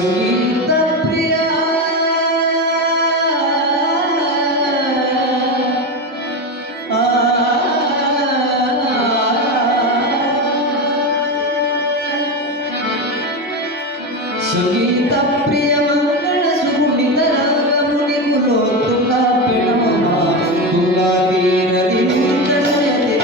ಸಂಗೀತ ಪ್ರಿಯ ಸಂಗೀತ ಪ್ರಿಯ ಮಂಗಳ ಸುಗುಣಿತರಾಗ ಮುನಿ ಕುಲೋತ್ತುಂಗ ಬೆಳಮ ತುಂಗಾ ತೀರದಿ ನಿಂತ ಸಯತಿ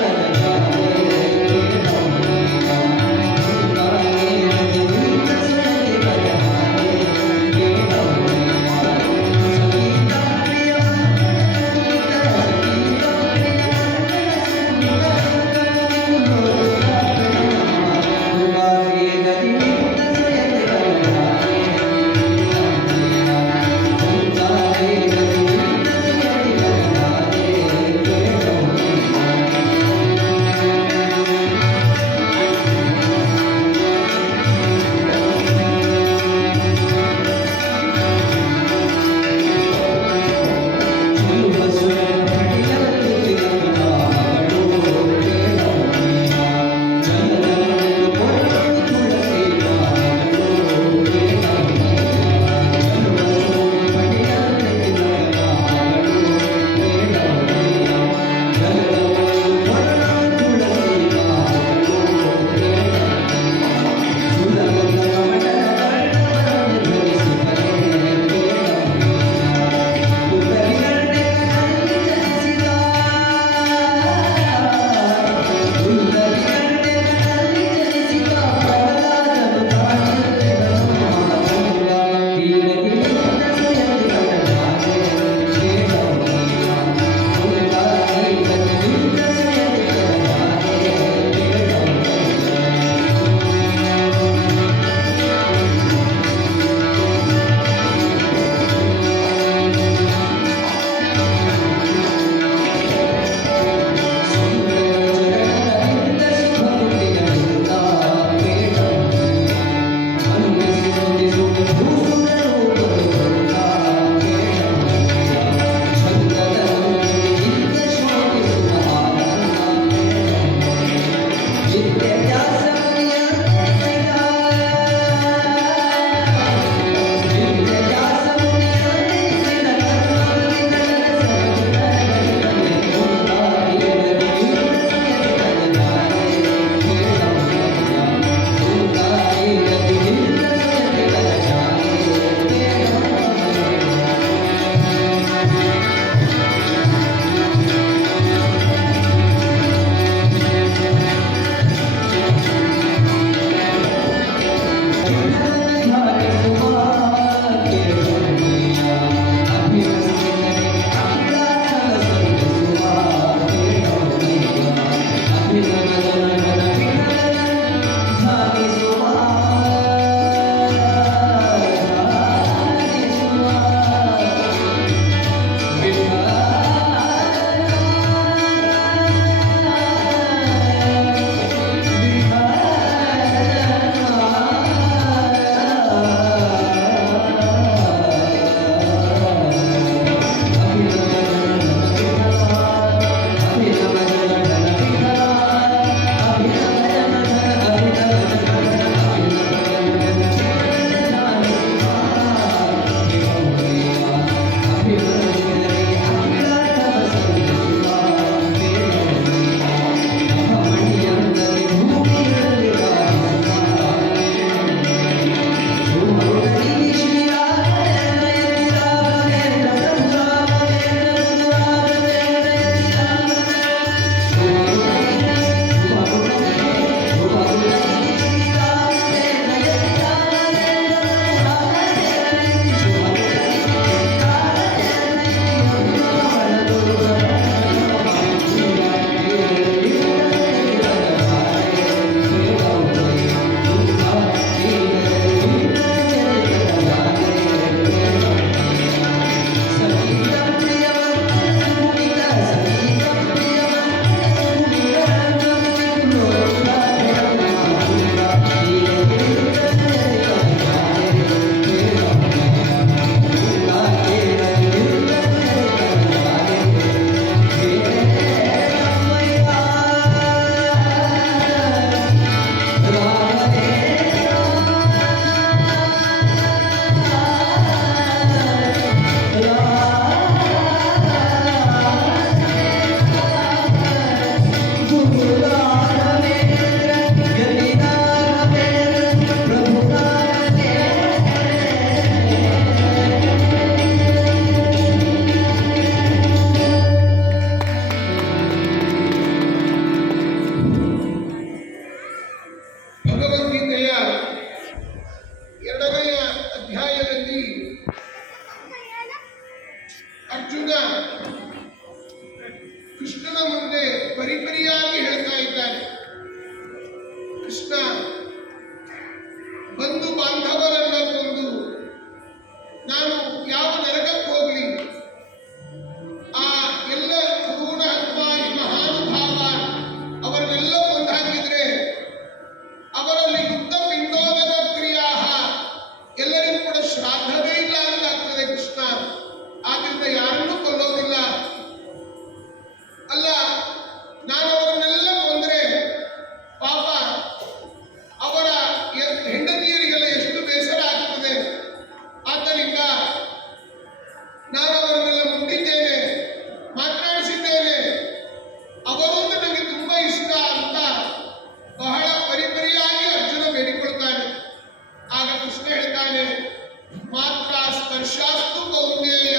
ಸ್ಪರ್ಶಾಸ್ತು ಕೌಂಟೇಯ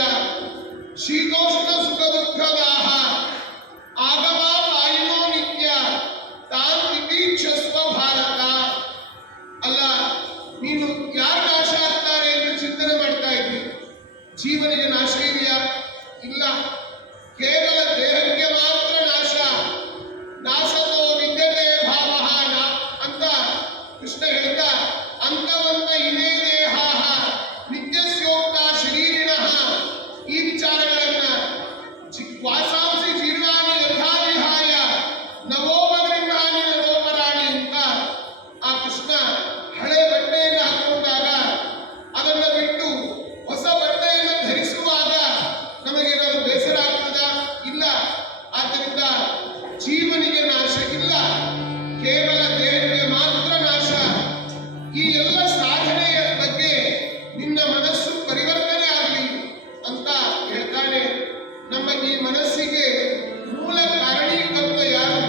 ಶೀತೋಷ್ಣ ಸುಖ ದುಃಖದಾಹ ಆಗಮ ವಾಯುನೋ ನಿತ್ಯ ತಾನ್ ನಿರೀಕ್ಷಸ್ವ ಭಾರತ. ಅಲ್ಲ, ನೀನು ಯಾರು ನಾಶ ಆಗ್ತಾರೆ ಎಂದು ಚಿಂತನೆ ಮಾಡ್ತಾ ಇದ್ದಿ. ಜೀವನಿಗೆ ನಾಶ ಇದೆಯಾ? ಇಲ್ಲ, ಕೇವಲ ದೇಹಕ್ಕೆ ಮಾತ್ರ ನಾಶ. ನಾಶತೋ ವಿದ್ಯತೆ ಭಾವಃ ಅಂತ ಕೃಷ್ಣ ಹೇಳಿದ. ಅಂತವಂತ ಇದೇ ದೇಹ ನಿತ್ಯಸ್ಯೋಕ್ತ ಶರೀರಿಣಃ. ಈ ವಿಚಾರಗಳನ್ನ ವಾಸಾಂಸಿ ಜೀರ್ಣಾನಿ ಯಥಾ ವಿಹಾಯ ನವೋಪಗೃಹಾನಿ ನವೋಪರಾಣಿ ಅಂತ ಆ ಕೃಷ್ಣ ಹಳೆ ಬಟ್ಟೆಯನ್ನು ಹಾಕೊಂಡಾಗ ಅದನ್ನ ಬಿಟ್ಟು ಹೊಸ ಬಟ್ಟೆಯನ್ನು ಧರಿಸುವಾಗ ನಮಗೇನಾದ್ರು ಬೇಸರ ಆಗ್ತದ? ಇಲ್ಲ. ಆದ್ದರಿಂದ ಜೀವನಿಗೆ ನಾಶ ಇಲ್ಲ, ಕೇವಲ ದೇಹಕ್ಕೆ ಮಾತ್ರ ನಾಶ. ಈ ಎಲ್ಲ ಸಾಧನೆಯ ಬಗ್ಗೆ ನಿನ್ನ ಮನಸ್ಸು ಪರಿವರ್ತನೆ ಆಗಲಿ ಅಂತ ಹೇಳ್ತಾನೆ. ನಮ್ಮ ಈ ಮನಸ್ಸಿಗೆ ಮೂಲ ಕಾರಣೀಕರ್ತ ಯಾರು?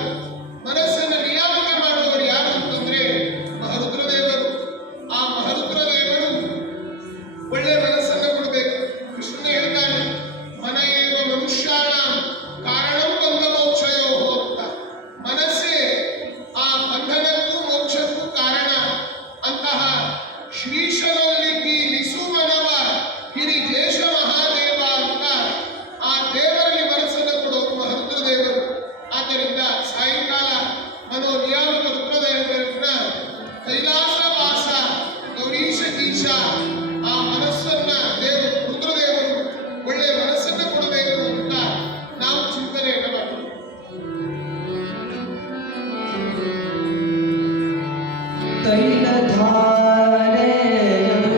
ಮನಸ್ಸನ್ನು ನಿಯಾಮಕ ಮಾಡುವವರು ಯಾರು ಅಂತಂದ್ರೆ ಮಹರುದ್ರದೇವರು. ಆ ಮಹರುದ್ರದೇವರು ಒಳ್ಳೆ ಮನಸ್ಸನ್ನು ಕೊಡಬೇಕು. ಕೃಷ್ಣ ಹೇಳ್ತಾನೆ, ಮನಯೇವ ಮನುಷ್ಯಾಣ ಕಾರಣಂ ಬಂಧ ಮೋಕ್ಷಯೋ ಅಂತ. ಮನಸ್ಸೇ ಆ ಬಂಧನಕ್ಕೂ ಮೋಕ್ಷಕ್ಕೂ ಕಾರಣ. ಅಂತಹ ಶ್ರೀಶನಲ್ಲಿ ಕೀಲಿಸು ಮನವ ಹಿರಿಜೇಶ ಮಹಾದೇವ ಅಂತ ಆ ದೇವರಲ್ಲಿ ಮನಸ್ಸನ್ನು ಕೊಡೋದು ಮಹರುದ್ರದೇವರು. ಆದ್ದರಿಂದ ಸಾಯಂಕಾಲ ಮನೋನಿಯಾಮಕ ರುದ್ರದೇವರನ್ನ ಕೈಲಾಸ ವಾಸ ಗೌರೀಶ ಈಶ ಆ ಮನಸ್ಸನ್ನ ರುದ್ರದೇವರು ಒಳ್ಳೆಯ ಮನಸ್ಸನ್ನು ಕೊಡಬೇಕು ಅಂತ ನಾವು ಚಿಂತನೆಯನ್ನು ಮಾಡ್ತೀವಿ. ತೈಲಧಾರೆಯನು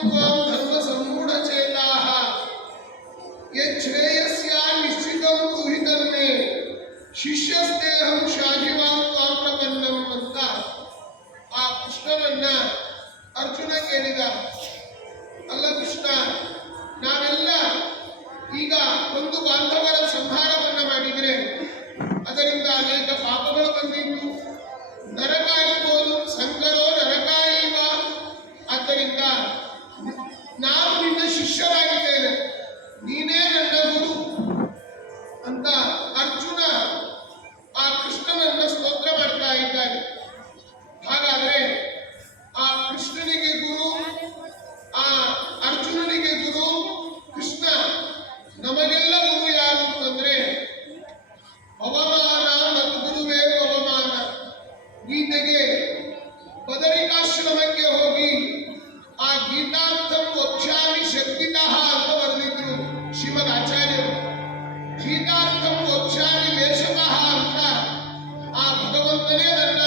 ತ್ವಾಂ ಧರ್ಮ ಸಮೂಢಚೇತಾಃ ಯಚ್ಛ್ರೇಯಸ್ಯ ನಿಶ್ಚಿತಂ ಬ್ರೂಹಿ ತನ್ಮೇ ಶಿಷ್ಯಸ್ತೇಹಂ ಶಾಧಿಮಾಂ ತ್ವಾಂ ಪ್ರಪನ್ನಂ ಅಂತ ಆ ಕೃಷ್ಣನನ್ನ ಅರ್ಜುನ ಕೇಳಿದ. ಅಲ್ಲ ಕೃಷ್ಣ, ನಾವೆಲ್ಲ ಈಗ ಒಂದು ಬಾಂಧವರ ಸಂಹಾರವನ್ನ ಮಾಡಿದ್ರೆ ಅದರಿಂದ ಅನೇಕ ಪಾಪಗಳು ಬಂದಿದ್ದು, ನರಕ ಇರ್ಬೋದು, ಸಂಕರೋ ನರಕಾಯಿವ. ಆದ್ದರಿಂದ ನಾವು ನಿನ್ನ ಶಿಷ್ಯರಾಗಿದ್ದೇವೆ, ನೀನೇ ನನ್ನ ಗುರು ಅಂತ ಅರ್ಜುನ ಆ ಕೃಷ್ಣನನ್ನ ಸ್ತೋತ್ರ ಮಾಡ್ತಾ ಇದ್ದಾನೆ. ಹಾಗಾದ್ರೆ ಆ ಕೃಷ್ಣನಿಗೆ ಗುರು, ಆ ಅರ್ಜುನನಿಗೆ ಗುರು ಕೃಷ್ಣ. ನಮಗೆಲ್ಲ ಗುರು ಯಾರು ಅಂತಂದ್ರೆ ಪವಮಾನ ಮತ್ತು ಗುರುವೇ ಪವಮಾನ. ಗೀತೆಗೆ ಬದರಿಕಾಶ್ರಮಕ್ಕೆ ಹೋಗಿ ಆ ಗೀತಾರ್ಥಂ ವಕ್ಷ್ಯಾಮಿ ಶಕ್ತಿತಃ ಅಂತ ಬರೆದಿದ್ರು ಶ್ರೀಮದ್ ಆಚಾರ್ಯರು. ಗೀತಾರ್ಥಂ ವಕ್ಷ್ಯಾಮಿ ಲೇಷತಃ ಅಂತ ಆ ಭಗವಂತನೇ ನನ್ನ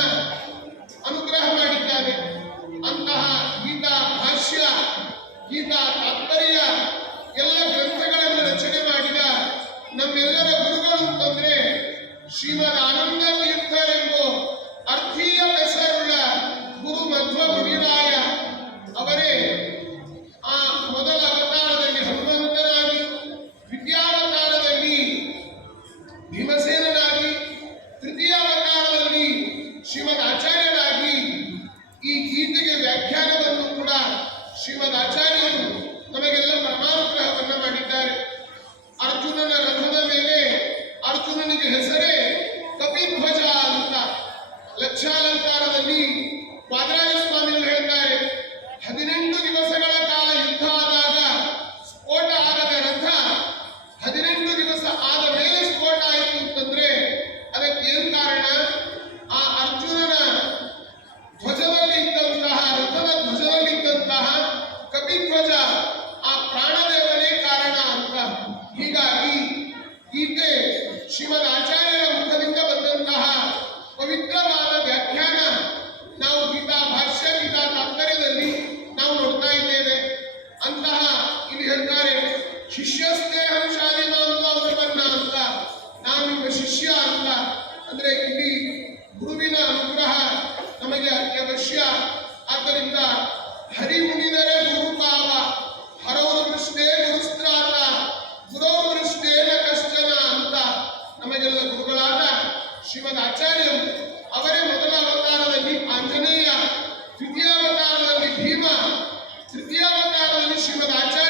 ಅನುಗ್ರಹ ಮಾಡಿದ್ದಾನೆ. ಅಂತಹ ಗೀತಾ ಭಾಷ್ಯ, ಗೀತಾ ತಾತ್ಪರ್ಯ ಎಲ್ಲ ಗ್ರಂಥಗಳನ್ನು ರಚನೆ ಮಾಡಿದ ನಮ್ಮೆಲ್ಲರ ಗುರುಗಳು ಅಂತಂದ್ರೆ ಶ್ರೀಮದ್ ಆನಂದ ತೀರ್ಥರೆಂಬೋ ಅರ್ಥೀಯ ಹೆಸರುಳ್ಳ ಗುರು ಮಧ್ವ ಮುನಿರಾಯ ಅವರೇ. ಆ ಮೊದಲ ಅವತಾರದಲ್ಲಿ ಹನುಮಂತನಾಗಿ, ದ್ವಿತೀಯಾವತಾರದಲ್ಲಿ ಭೀಮಸೇನನಾಗಿ, ತೃತೀಯ ಅವತಾರದಲ್ಲಿ ಶ್ರೀಮದ್ ಆಚಾರ್ಯರಾಗಿ ಈ ಗೀತೆಗೆ ವ್ಯಾಖ್ಯಾನವನ್ನು ಕೂಡ ಶ್ರೀಮದ್ ಆಚಾರ್ಯರು ನಮಗೆಲ್ಲ ಪರಮಾನುಗ್ರಹವನ್ನ ಮಾಡಿದ್ದಾರೆ. ಅರ್ಜುನನ ರಥದ ಮೇಲೆ ಅರ್ಜುನನಿಗೆ ಹೆಸರೇ ಕಪಿಧ್ವಜ ಅಂತ ಲಕ್ಷಾಲಂಕಾರದಲ್ಲಿ ವಾದರಾಜ ಸ್ವಾಮಿಗಳು ಹೇಳ್ತಾರೆ. 18 ದಿವಸಗಳ ಕಾಲ ಯುದ್ಧ ಆದಾಗ ಸ್ಫೋಟ ಆಗದ ರಥ 18 ದಿವಸ ಆದ ಮೇಲೆ ಸ್ಫೋಟ ಆಯಿತು ಅಂತಂದ್ರೆ ಅದಕ್ಕೆ ಏನ್ ಕಾರಣ? ಆ ಅರ್ಜುನನ ಧ್ವಜದಲ್ಲಿ ಇದ್ದಂತಹ, ರಥದ ಧ್ವಜದಲ್ಲಿ ಇದ್ದಂತಹ ಕಪಿಧ್ವಜ ಆ ಪ್ರಾಣದೇವನೇ ಕಾರಣ ಅಂತ. ಹೀಗಾಗಿ ಗೀತೆ ಶ್ರೀಮದ್ ಆಚಾರ್ಯರ ಮುಖದಿಂದ ಬಂದಂತಹ ಪವಿತ್ರವಾದ ವ್ಯಾಖ್ಯಾನ ನಾವು ಗೀತಾ ಭಾಷ್ಯ, ಗೀತಾ ತಾತ್ಪರ್ಯದಲ್ಲಿ ನಾವು ನೋಡ್ತಾ ಇದ್ದೇವೆ. ಅಂತಹ ಇಲ್ಲಿ ಹೇಳ್ತಾರೆ ಶಿಷ್ಯಸ್ತೇಹಂ ಶಾಧಿಮಾಂ ತ್ವಾಂ ಪ್ರಪನ್ನ ಅಂತ. ನಾವು ನಿಮ್ಮ ಶಿಷ್ಯ ಅಂತ ಅಂದ್ರೆ ಇಲ್ಲಿ ಗುರುವಿನ ಅನುಗ್ರಹ ನಮಗೆ ಅತ್ಯವಶ್ಯ. ಆದ್ದರಿಂದ ಹರಿ ಮುನಿದರೆ ಗುರುಪಾವ, ಹರವರು ಕೃಷ್ಣೇ ಗುರುಸ್ತ್ರಾತ, ಗುರೌ ಕೃಷ್ಣೇನ ಕಷ್ಟನ ಅಂತ ನಮಗೆಲ್ಲ ಗುರುಗಳಾದ ಶ್ರೀಮದ್ ಆಚಾರ್ಯರು. ಅವರೇ ಮೊದಲ ಅವತಾರದಲ್ಲಿ ಆಂಜನೇಯ, ದ್ವಿತೀಯ ಅವತಾರದಲ್ಲಿ ಭೀಮ, ತೃತೀಯ ಅವತಾರದಲ್ಲಿ ಶ್ರೀಮದ್ ಆಚಾರ್ಯ